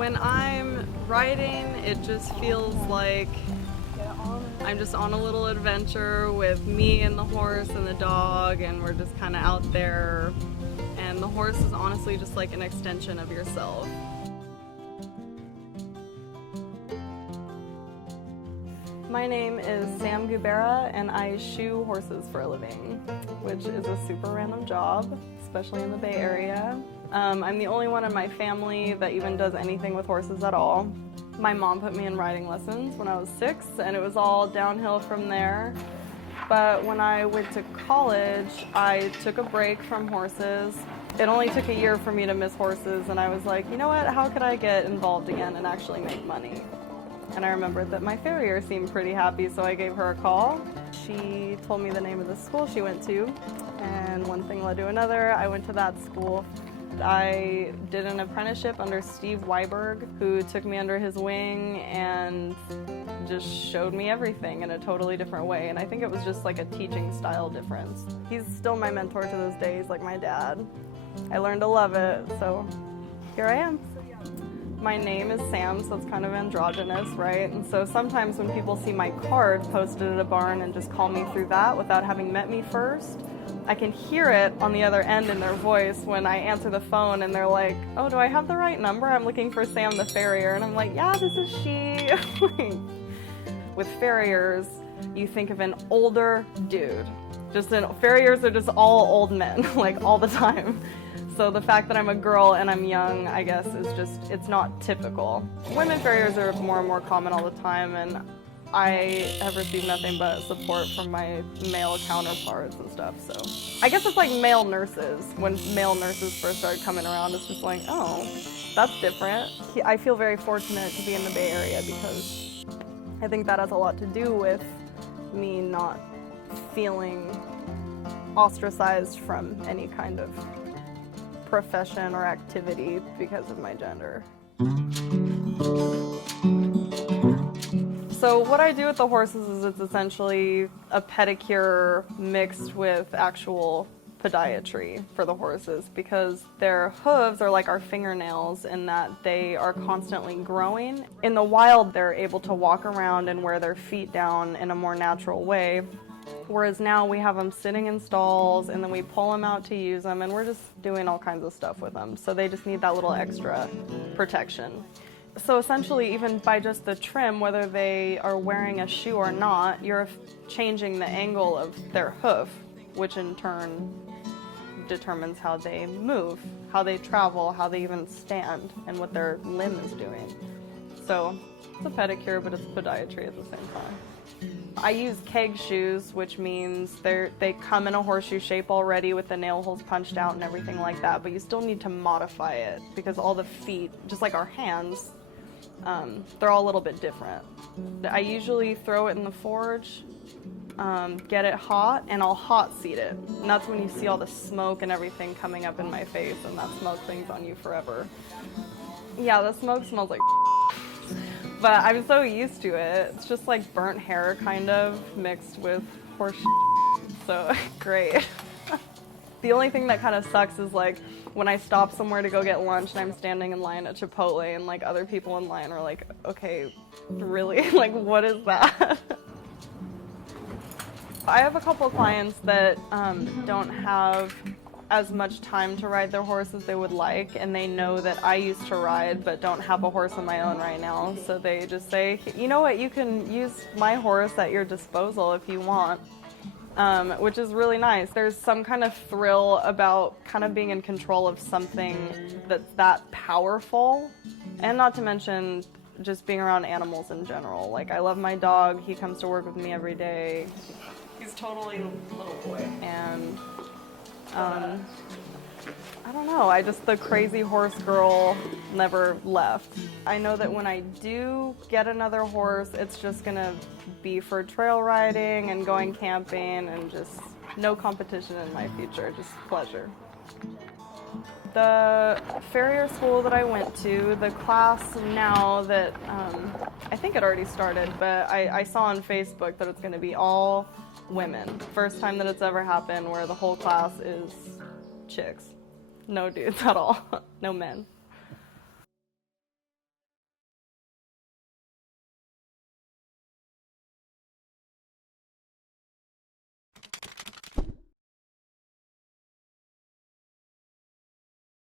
When I'm riding, it just feels like I'm just on a little adventure with me and the horse and the dog, and we're just kind of out there. And the horse is honestly just like an extension of yourself. My name is Sam Gubera, and I shoe horses for a living, which is a super random job, especially in the Bay Area. I'm the only one in my family that even does anything with horses at all. My mom put me in riding lessons when I was 6, and it was all downhill from there. But when I went to college, I took a break from horses. It only took a year for me to miss horses, and I was like, you know what, how could I get involved again and actually make money? And I remembered that my farrier seemed pretty happy, so I gave her a call. She told me the name of the school she went to, and one thing led to another. I went to that school. I did an apprenticeship under Steve Weiberg, who took me under his wing and just showed me everything in a totally different way. And I think it was just like a teaching style difference. He's still my mentor to this day. He's like my dad. I learned to love it, so here I am. My name is Sam, so it's kind of androgynous, right? And so sometimes when people see my card posted at a barn and just call me through that without having met me first, I can hear it on the other end in their voice when I answer the phone and they're like, oh, do I have the right number? I'm looking for Sam the Farrier. And I'm like, yeah, this is she. With farriers, you think of an older dude. Farriers are just all old men, like all the time. So the fact that I'm a girl and I'm young, I guess, is just, it's not typical. Women farriers are more and more common all the time, and I have received nothing but support from my male counterparts and stuff, so. I guess it's like male nurses. When male nurses first started coming around, it's just like, oh, that's different. I feel very fortunate to be in the Bay Area because I think that has a lot to do with me not feeling ostracized from any kind of profession or activity because of my gender. So what I do with the horses is it's essentially a pedicure mixed with actual podiatry for the horses, because their hooves are like our fingernails in that they are constantly growing. In the wild, they're able to walk around and wear their feet down in a more natural way. Whereas now we have them sitting in stalls and then we pull them out to use them, and we're just doing all kinds of stuff with them. So they just need that little extra protection. So essentially, even by just the trim, whether they are wearing a shoe or not, you're changing the angle of their hoof, which in turn determines how they move, how they travel, how they even stand, and what their limb is doing. So it's a pedicure, but it's podiatry at the same time. I use keg shoes, which means they come in a horseshoe shape already with the nail holes punched out and everything like that, but you still need to modify it because all the feet, just like our hands, they're all a little bit different. I usually throw it in the forge, get it hot, and I'll hot seat it. And that's when you see all the smoke and everything coming up in my face, and that smoke clings on you forever. Yeah, the smoke smells like but I'm so used to it. It's just like burnt hair kind of mixed with horse so great. The only thing that kind of sucks is like when I stop somewhere to go get lunch and I'm standing in line at Chipotle and like other people in line are like, okay, really? Like, what is that? I have a couple of clients that don't have as much time to ride their horse as they would like, and they know that I used to ride but don't have a horse of my own right now, so they just say, you know what, you can use my horse at your disposal if you want, which is really nice. There's some kind of thrill about kind of being in control of something that's that powerful, and not to mention just being around animals in general. Like, I love my dog, he comes to work with me every day. He's totally a little boy, and I don't know, the crazy horse girl never left. I know that when I do get another horse, it's just gonna be for trail riding and going camping, and just no competition in my future, just pleasure. The farrier school that I went to, the class now that, I think it already started, but I saw on Facebook that it's gonna be all women. First time that it's ever happened where the whole class is chicks. No dudes at all. No men.